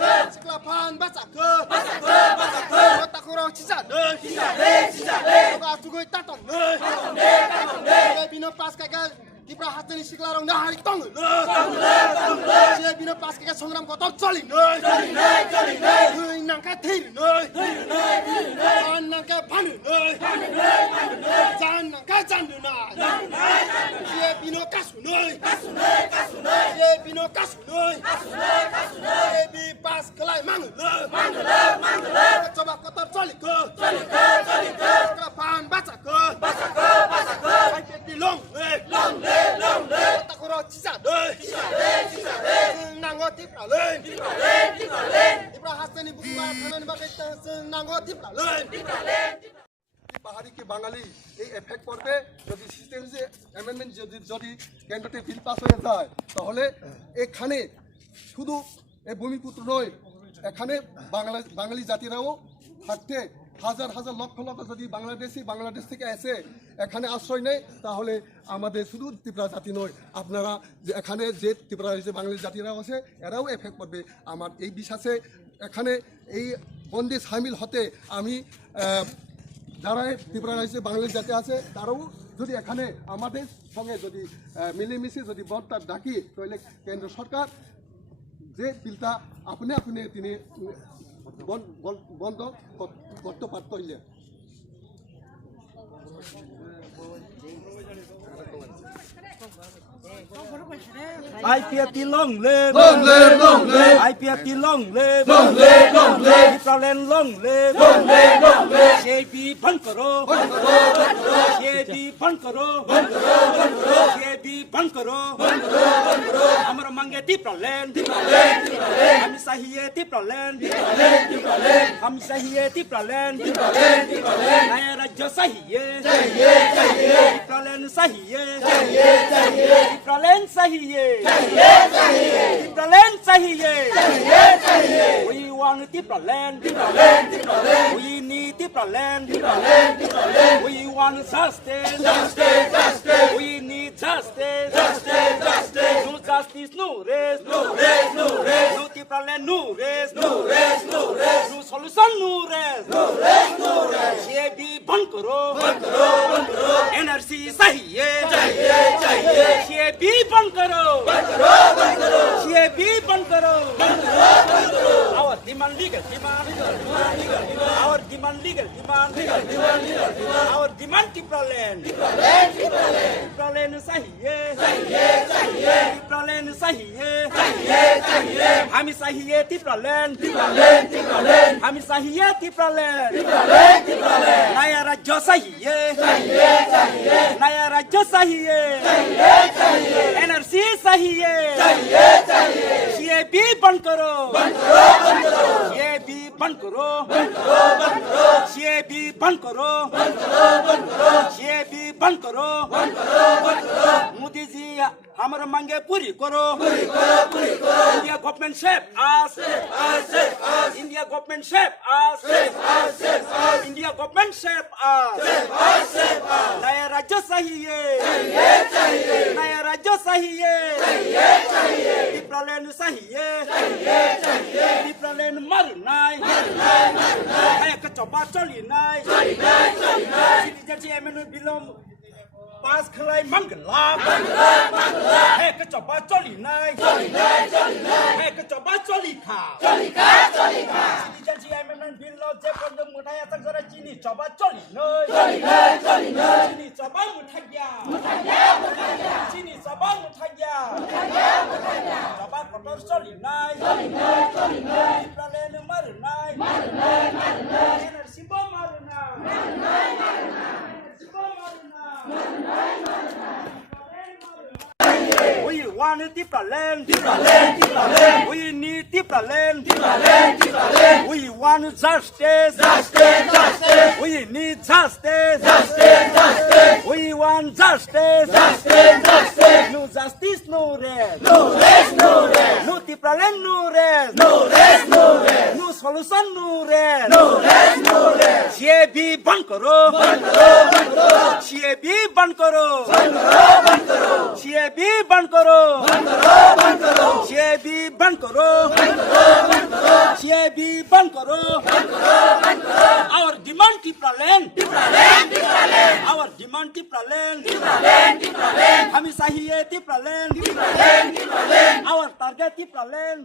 Siklapan basakhe Takuro chicha Oga tugoi taton Bino pas kaga Dipra hatani siklarong nahari tong Sia bino pas kaga songram kotor choli Nangka thir Nangka phanu Jan nangka jandu na Sia bino kasu Sia bino kasu Sia bi pas kelai mangu Coba kotor choli Siklapan basakhe Hai long Takuro chicha Nanggo tipra lên Tipra hasani bukuwa khanan bagai nanggo tipra lên পাহাড়ি কি বাঙালি এই effect করবে যদি system যে amendment যদি কেন্দ্রতে bill pass হয়ে যায় তাহলে এখানে শুধু এই ভূমিপুত্র নয় এখানে বাঙালি জাতিরাও থাকতে হাজার হাজার লক্ষ লক্ষ যদি বাংলাদেশ থেকে এসে এখানে আশ্রয় নেয় তাহলে আমাদের শুধু ত্রিপুরা জাতি নয় আপনারা যে এখানে যে ত্রিপুরা যে বাঙালি জাতিরাও আছে এরাও এফেক্ট করবে আমার এই বিশ্বাসে এখানে এই বন্দে সামিল হতে আমি যারা ত্রিপুরা রাজ্যে বাঙালি জাতি আছে তারাও যদি এখানে আমাদের সঙ্গে যদি মিলেমিশে যদি বর্তা ডাকি তাহলে কেন্দ্র সরকার যে বিলটা আপনি তিনি বন্ধ করতে পারত হইলে IPFT long live, IPFT long live, Israel long live, JP बंद करो, JP बंद करो, JP बंद करो, हमारा मांगे Israel, हम चाहिए Israel, हम चाहिए Israel, नया राज्य चाहिए, Israel चाहिए, Israel चाहिए, Israel चाहिए, we want Israel, we need Israel, we want justice, we need justice, no justice, no rest, no Israel, no rest, no solution, no rest, JB बंद करो, NRC चाहिए, JB बंद करो, JB बंद करो, our demand legal demand, our demand legal demand, our demand Israel चाहिए, Israel चाहिए, हमें चाहिए Israel, हमें चाहिए Israel, नया राज्य चाहिए, नया राज्य चाहिए, NRC चाहिए, JB बंद करो, JB बंद करो, JB बंद करो, JB बंद करो, मोदी जी हमारे मांगे पूरी करो, India government shape us, India government shape us, India government shape us, नया राज्य चाहिए, नया राज्य चाहिए, Israel चाहिए, Israel मरनाय, है कचौबा चली नाय, citizenship amendment bill पास खलाई मंगला, है कचौबा चली नाय, है कचौबा चली खा, citizenship amendment bill जे पंजाब मुठाया तक जरा चीनी चौबा चली नाय, चीनी चौबा मुठाया, चीनी चौबा मुठाया, चौबा कटर चली नाय, Israel मरनाय, NRC बो मरनाय, we want Israel, we need Israel, we want justice, we need justice, we want justice, no justice, no rest, no Israel, no rest, no solution, no rest, JB बंद करो, JB बंद करो, JB बंद करो, JB बंद करो, CIB बंद करो our demand Tipraland our demand Tipraland हमें चाहिए Tipraland our target Tipraland